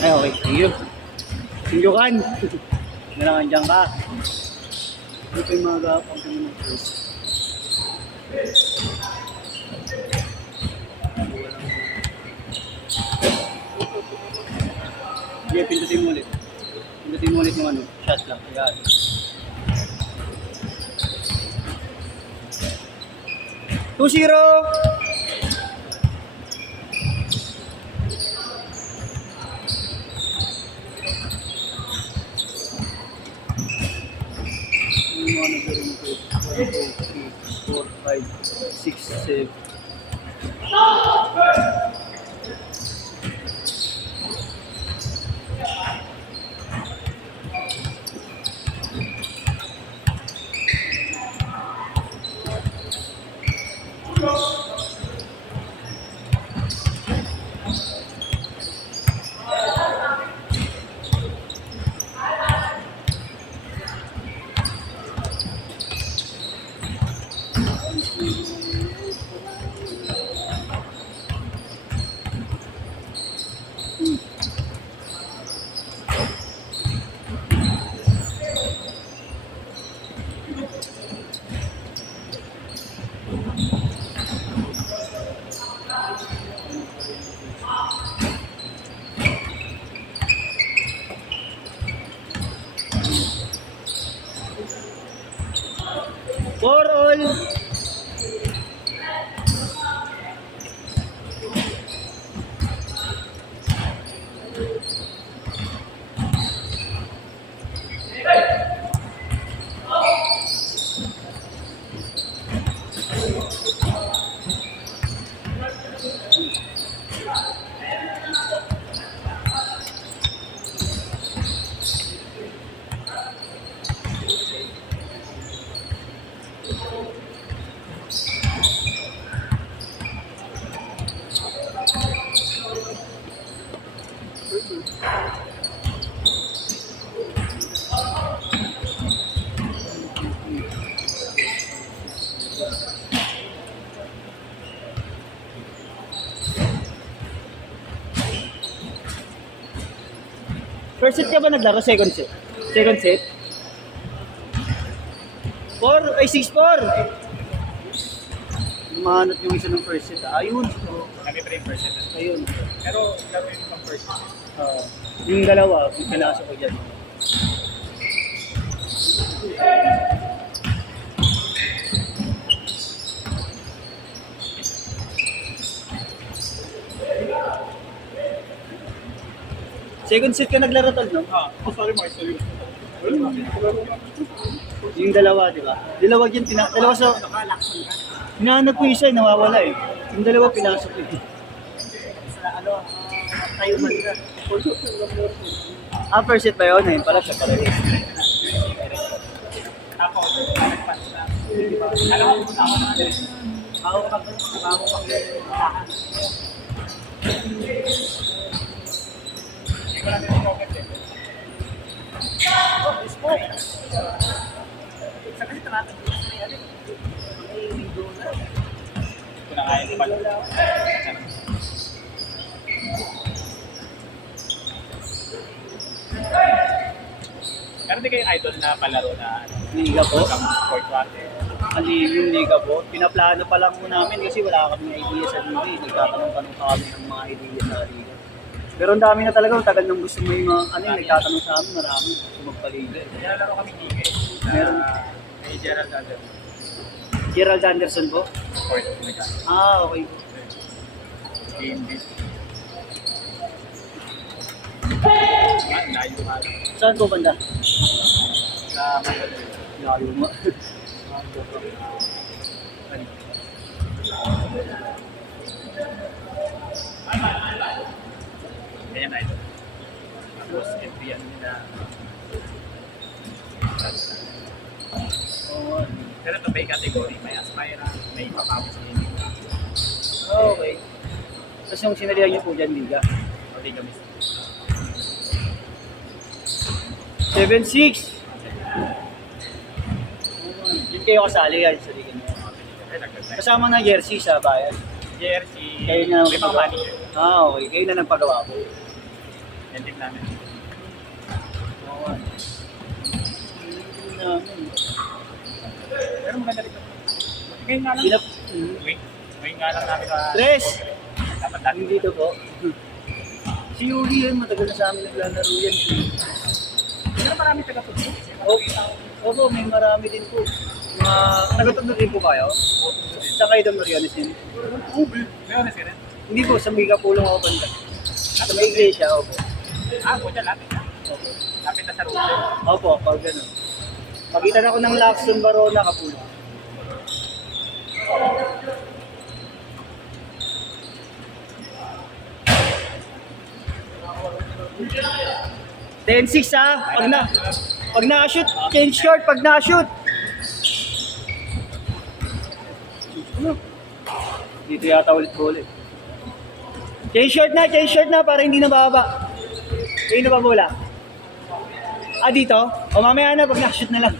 Ay, okay. Thank you. Thank you, Kan. Hindi lang andyan ka. Hindi pa yung mga gapang kami ng first. Sige, pindutin mo ulit. Pindutin mo ulit yung ano. Shot lang. Ayan. Two zero. Yung mga nagkaroon ko. 1, 2, 3, 4, 5, 6, 7. For all. First set ka ba naglaro? Second set? Second set? 4? Ay, 6-4! Mahanap yung isa ng first set. Ayun. Kami pa rin first set. Ayun. Pero laro yung pang first set. Yung dalawa, pinasa ko dyan. Second set ka naglaro tol, no? Sorry Mark, sorry. Yung dalawa, di ba? Dalawa yun, dalawa sa... Hinahanap ko isa, nawawala eh. Yung dalawa, pinasok ko eh. Tayo man ka. First set ba yun? Ayun pala siya pala. Ako, alam ko na ako na rin. Ako pa. Hindi ko lang din comment eh. Oh, sport. Sa kasi tumatag ko sa yan eh. Ito na kaya pa. Meron din kayong idol na palaro na Liga po. Sport water. Yung liga po. Pinaplano pa lang po namin kasi wala kaming idea sa liga. Nagtatanong-tanong pa kami ng mga idea sa liga. Pero ang dami na talaga. Ang tagal nang gusto mo yung mga nagtatanong sa amin. Marami gusto magpaliga. Nilalaro kami liga eh. Meron. May Gerald Anderson. Gerald Anderson po? Sport. Okay po. Game beat. Layo nga. Saan po banda? Sa Manila. Layo mo. Ganyan na ito. Tapos every ano nila. Pero ito may category. May aspira, may papapos din. Okay. Tapos yung sinalihan niyo po dyan, liga? O liga mismo. 7-6. Yun kayo kasali yan sa liga niyo. Kasama na jersey sa bayan. Jersey. Kayo na may mga manager. Okay. Kayo na nagpagawa po. yung team namin. Oo. Namin. Pero maganda rin. Ngayon nga lang. Binap... Ngayon nga lang namin sa... Tres! Dapat dati. Hindi dito po. Si Yuli yan, matagal na sa amin naglalaro yan. Pero marami taga-tugtog. Opo, may marami din po. Mga taga-tugtog din po kayo? Sa kayo daw Marianes din? Ngayon na sila. Hindi po, sa Mega Pulong ako banda. Sa may iglesia, opo. Ah, kung dyan, lapit na. Opo. Lapit na sa road. Opo, pag gano'n. Pagitan ako ng Lacson, Barona, Kapulong. Ten-six ha, pag na-shoot, change short, pag na-shoot. Dito yata ulit-ulit. Change short na para hindi nababa. Hindi na ba bola? Ah, dito? O mamaya na, pag na-shoot na lang.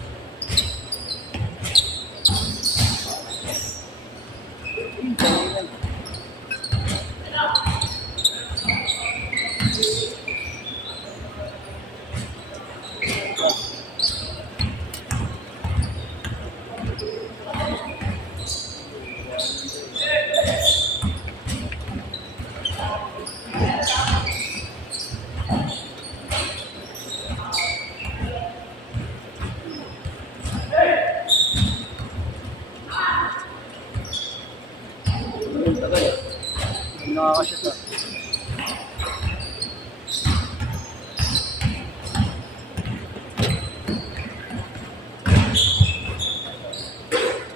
Nakakashoot na.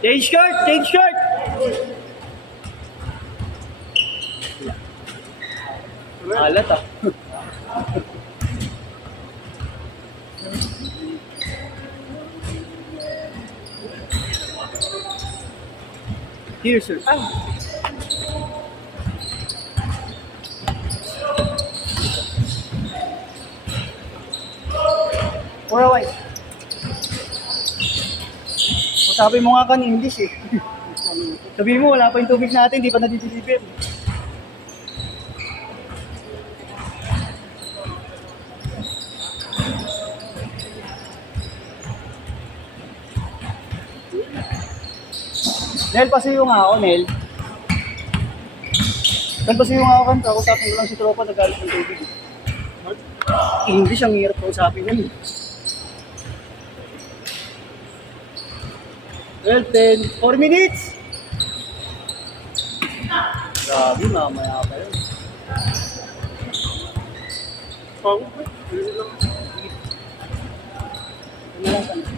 Change short! Alat ah. Here sir. Or white. Sabi mo nga kan English eh. Sabi mo wala pa yung tubig natin, di pa nadideliver. Nel, pasuyo nga ako, Nel. Nel, pasuyo nga ako kan, kakusapin ko lang si tropa, nagalit ng tubig. English, ang hirap kausapin yan. 12, 10, 4 minutes! Grabe, mamaya pa yun. Ano lang ka na?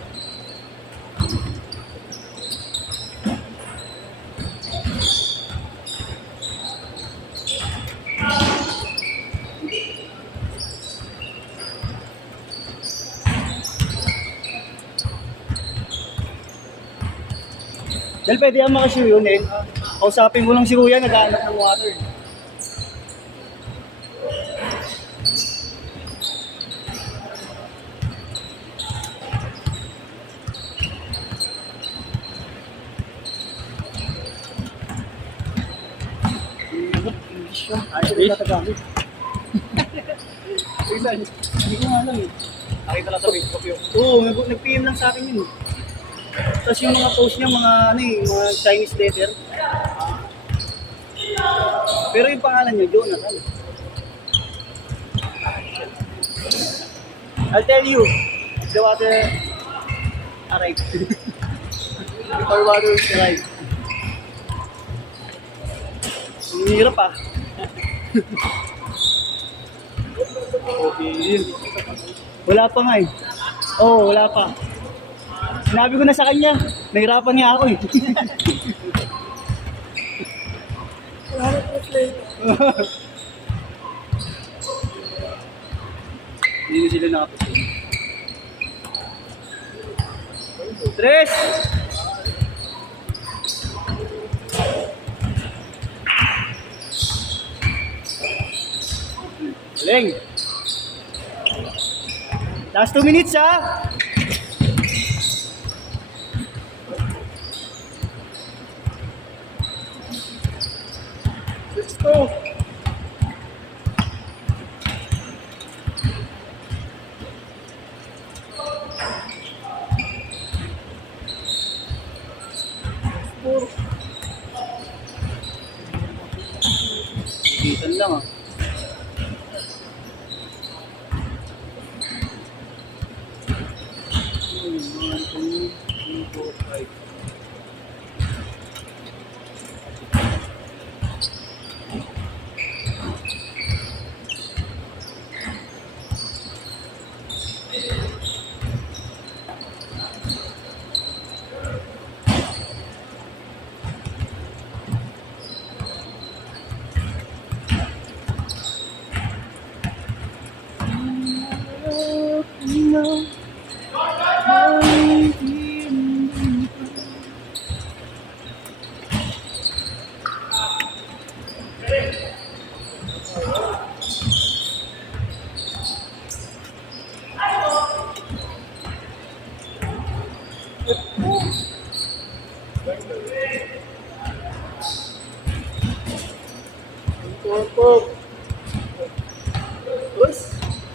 Dahil pwede yan makasiyo yun eh. Kausapin mo lang si Kuya, nag-aanap ng water. English yun. Ayaw ko natagamit. Hindi ko nga lang eh. Nakita lang sa Facebook yung... Oo, nag-PM lang sa akin yun. Tapos yung mga post niya, mga ano eh, mga Chinese letter. Pero yung pangalan niya, Jonathan. I'll tell you, if the water arrived. Before water arrived. Ang hirap ah. Okay. Wala pa nga eh. Oo, wala pa. Sinabi ko na sa kanya, nahirapan niya ako eh. Hindi na sila nakapasin. Tres! Galing! Last 2 minutes ha! Let's go! 2, 3, 4, 5.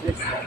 Yes.